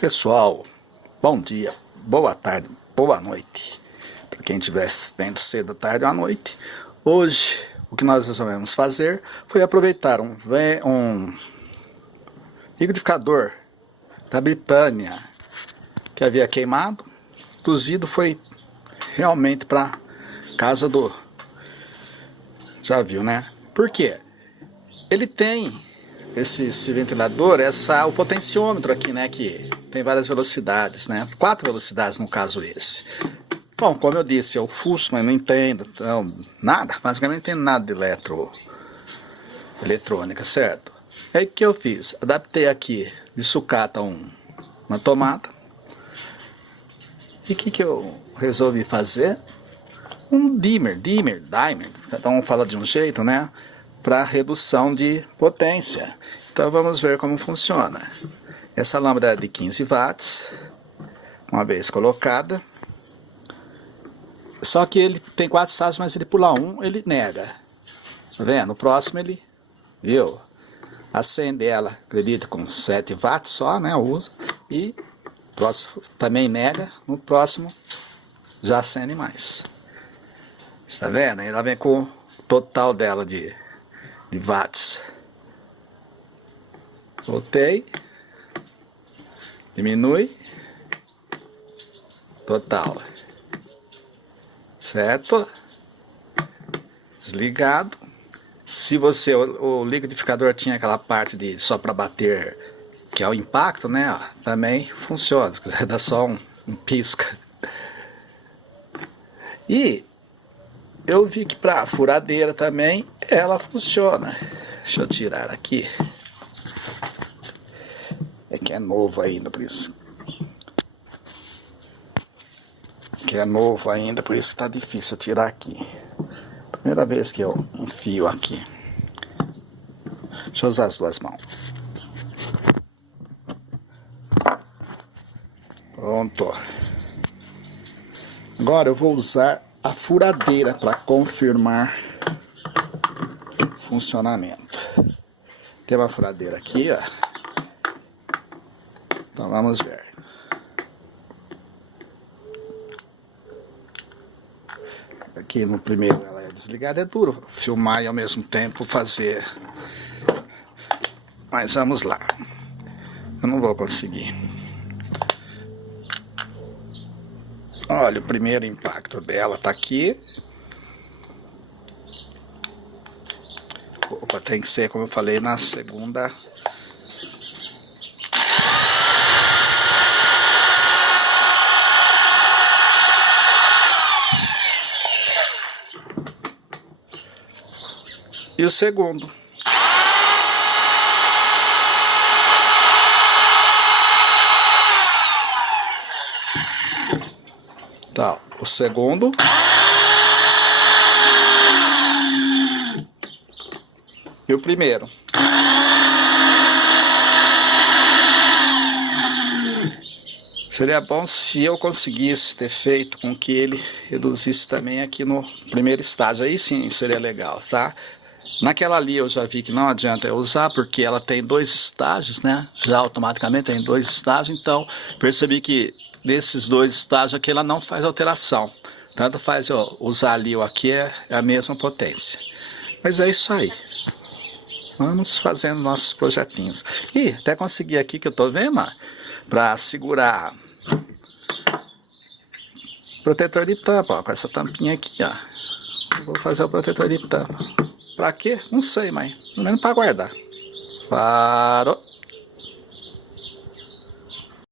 Pessoal, bom dia, boa tarde, boa noite. Para quem estiver vendo cedo, tarde ou à noite. Hoje, o que nós resolvemos fazer foi aproveitar um liquidificador da Britânia que havia queimado. Cozido foi realmente para casa do... Já viu, né? Por quê? Ele tem... Esse ventilador, o potenciômetro aqui, né, que tem várias velocidades, né, 4 velocidades no caso esse. Bom, como eu disse, eu fuço, mas não entendo, então, nada, basicamente não entendo nada de eletrônica, certo? Aí o que eu fiz? Adaptei aqui de sucata uma tomada. E o que eu resolvi fazer? Um dimmer, cada um fala de um jeito, né? Para redução de potência. Então vamos ver como funciona. Essa lâmpada é de 15 watts, uma vez colocada. Só que ele tem 4 estágios, mas ele pula um, ele nega. Tá vendo? No próximo ele, viu? Acende ela, acredito, com 7 watts só, né? Usa. E o próximo também nega. No próximo já acende mais. Tá vendo? Ela vem com o total dela de watts. Voltei, diminui, total, certo? Desligado. Se você, o liquidificador tinha aquela parte de só para bater, que é o impacto, né? Ó, também funciona. Se quiser dar só um pisca. E eu vi que para furadeira também ela funciona. Deixa eu tirar aqui. É que é novo ainda, por isso. Que é novo ainda, por isso que tá difícil tirar aqui. Primeira vez que eu enfio aqui. Deixa eu usar as duas mãos. Pronto. Agora eu vou usar a furadeira para confirmar o funcionamento. Tem uma furadeira aqui, ó. Então vamos ver. Aqui no primeiro ela é desligada, é duro filmar e ao mesmo tempo fazer. Mas vamos lá. Eu não vou conseguir. Olha, o primeiro impacto dela tá aqui. Opa, tem que ser, como eu falei, na segunda. E o segundo. Tá, o segundo. E o primeiro. Seria bom se eu conseguisse ter feito com que ele reduzisse também aqui no primeiro estágio. Aí sim seria legal, tá? Naquela ali eu já vi que não adianta eu usar, porque ela tem 2 estágios, né? Já automaticamente tem 2 estágios, então percebi que desses 2 estágios aqui ela não faz alteração. Tanto faz eu usar ali ou aqui, é a mesma potência. Mas é isso aí. Vamos fazendo nossos projetinhos. E até consegui aqui que eu tô vendo, ó, para segurar protetor de tampa, ó, com essa tampinha aqui, ó. Eu vou fazer o protetor de tampa. Pra quê? Não sei, mas pelo menos pra guardar. Parou.